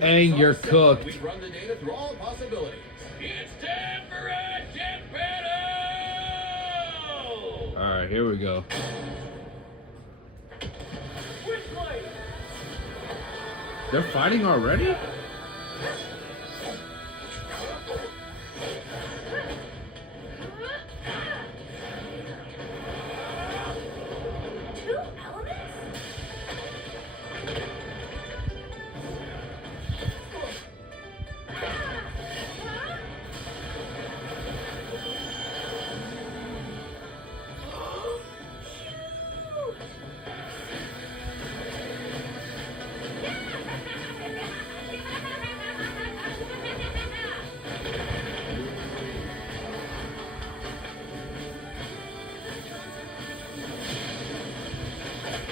Aang, you're cooked. We run the data through all possibilities. It's time for a jet battle! Alright, here we go. Switchblade! They're fighting already? Two elements?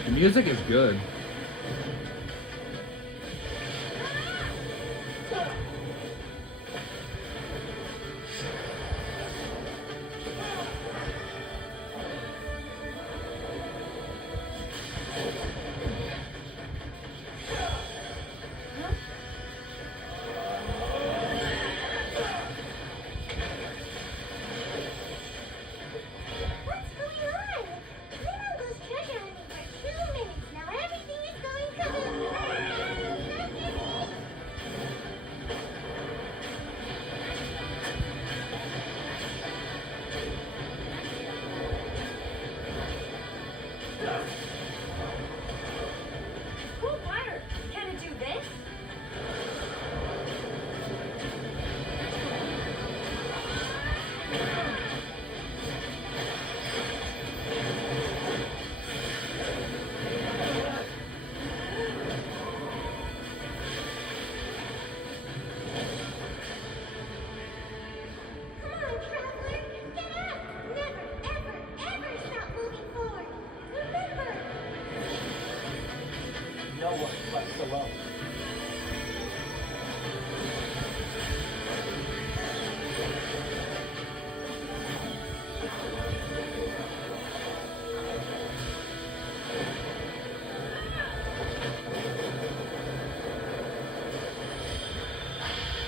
The music is good. What's going on? Limo goes treasure hunting for 2 minutes. Now everything is going kaboom. Cool wire. Can it do this? Come on, traveler, get up! Never, ever, ever stop moving forward. Remember. No one fights alone.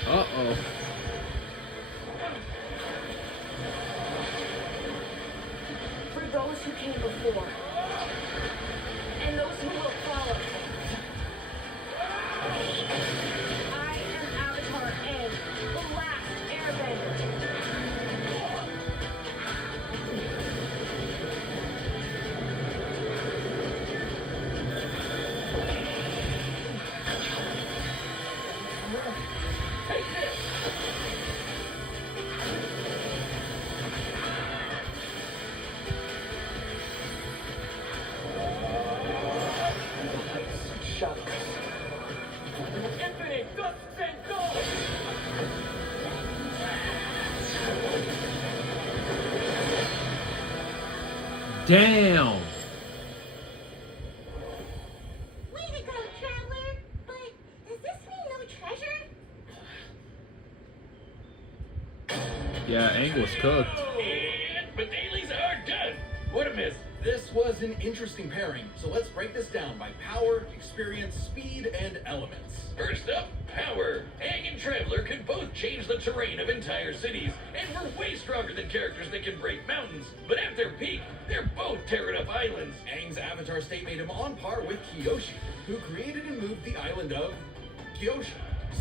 Uh-oh. For those who came before, and those who will follow. I am Avatar Aang, the last airbender. Take this! Shadows. Infinite gusts and goals! Damn! Way to go, traveler! But does this mean no treasure? Yeah, Aang was cooked. And potatoes are done! What a miss! This was an interesting pairing, so let's break this down by power, experience, speed, and elements. First up, power. Aang and Traveler can both change the terrain of entire cities, and we're way stronger than characters that can break mountains. But at their peak, they're both tearing up islands. Aang's avatar state made him on par with Kyoshi, who created and moved the island of Kyoshi.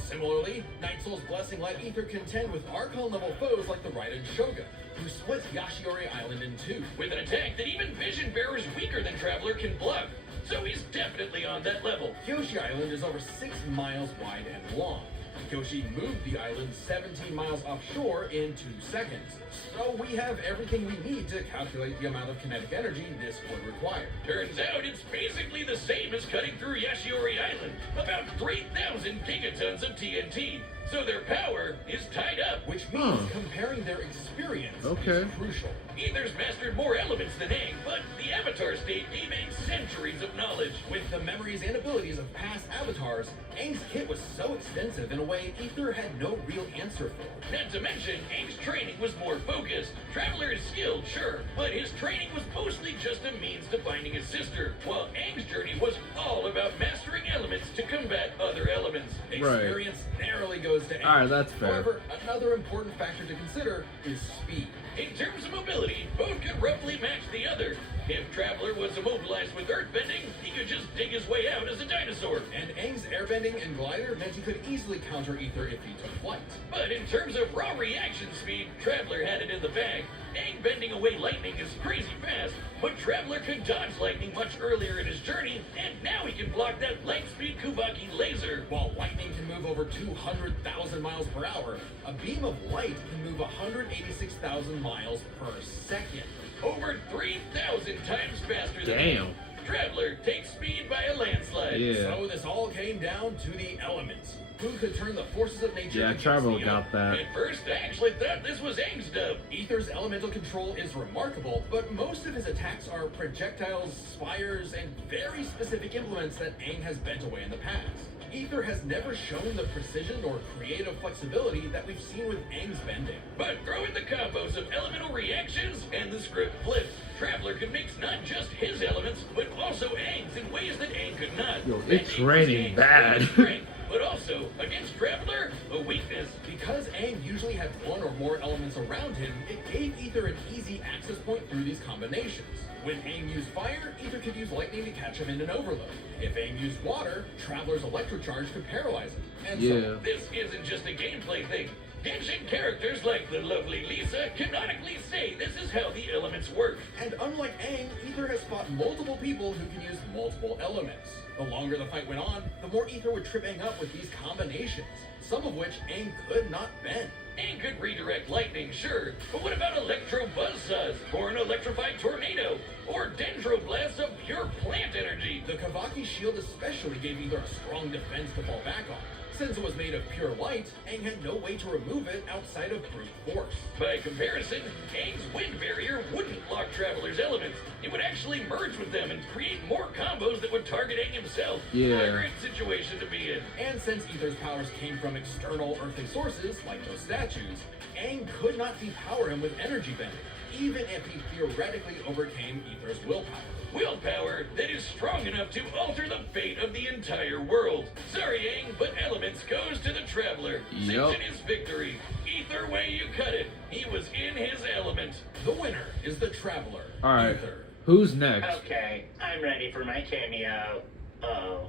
Similarly, Night Soul's Blessing let Ether contend with Archon-level foes like the Raiden Shogun, who split Yashiori Island in two. With an attack that even Vision Bearers weaker than Traveler can block. So he's definitely on that level. Kyoshi Island is over 6 miles wide and long. Kyoshi moved the island 17 miles offshore in 2 seconds. So we have everything we need to calculate the amount of kinetic energy this would require. Turns out it's basically the same as cutting through Yashiori Island. About 3,000 gigatons of TNT. So their power is tied up. Which means comparing their experience Okay. is crucial. Ether's mastered more elements than Aang, but the Avatar state gave Aang centuries of knowledge. With the memories and abilities of past avatars, Aang's kit was so extensive in a way Ether had no real answer for. Not to mention, Aang's training was more focused. Traveler is skilled, sure, but his training was mostly just a means to finding his sister, while Aang's journey was all about mastering elements to combat other elements. Experience narrowly goes to Aang. Alright, that's fair. However, another important factor to consider is speed. In terms of mobility, both could roughly match the other. If Traveler was immobilized with earthbending, he could just dig his way out as a dinosaur. And Aang's airbending and glider meant he could easily counter Ether if he took flight. But in terms of raw reaction speed, Traveler had it in the bag. Aang bending away lightning is crazy fast, but Traveler could dodge lightning much earlier in his journey, and now he can block that light-speed Kuvaki laser. While lightning can move over 200,000 miles per hour, a beam of light can move 186,000 miles per second. Over 3,000 times faster than Damn. Aang. Traveler takes speed by a landslide. Yeah. So this all came down to the elements. Who could turn the forces of nature Yeah, against Travel the got that. At first, I actually thought this was Aang's dub. Ether's elemental control is remarkable, but most of his attacks are projectiles, spires, and very specific implements that Aang has bent away in the past. Ether has never shown the precision or creative flexibility that we've seen with Aang's bending. But throw in the combos of elemental reactions, and the script flips. Traveler can mix not just his elements, but also Aang's in ways that Aang could not. Yo, That it's equals raining Aang's bad. strength, but also, against Traveler, a weakness. Because Aang usually had one or more elements around him, it gave Ether an easy access point through these combinations. When Aang used fire, Ether could use lightning to catch him in an overload. If Aang used water, Traveler's electrocharge could paralyze him. And so Yeah. This isn't just a gameplay thing. Genshin characters like the lovely Lisa canonically say this is how the elements work. And unlike Aang, Ether has fought multiple people who can use multiple elements. The longer the fight went on, the more Ether would trip Aang up with these combinations, some of which Aang could not bend. Aang could redirect lightning, sure, but what about electro buzzsaws, or an electrified tornado, or dendroblasts of pure plant energy? The Kavaki shield especially gave Ether a strong defense to fall back on. Since it was made of pure light, Aang had no way to remove it outside of brute force. By comparison, Aang's wind barrier wouldn't block Traveler's elements. It would actually merge with them and create more combos that would target Aang himself. Yeah. A great situation to be in. And since Ether's powers came from external earthly sources, like those statues, Aang could not depower him with energy bending, even if he theoretically overcame Ether's willpower. Willpower that is strong enough to alter the fate of the entire world. Sorry, Aang, but elements goes to the Traveler. Yup. Cinching his victory. Either way you cut it, he was in his element. The winner is the Traveler. Alright. Ether. Who's next? Okay, I'm ready for my cameo. Oh.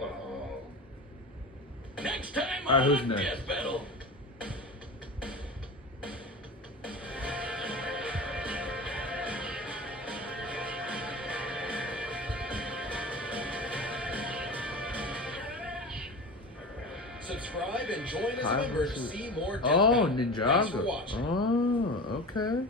Oh. Next time Alright, who's on next? Death Battle. Subscribe and join as a Hi, member to versus- see more Death Oh, Battle. Thanks for Ninjago. watching. Oh, okay.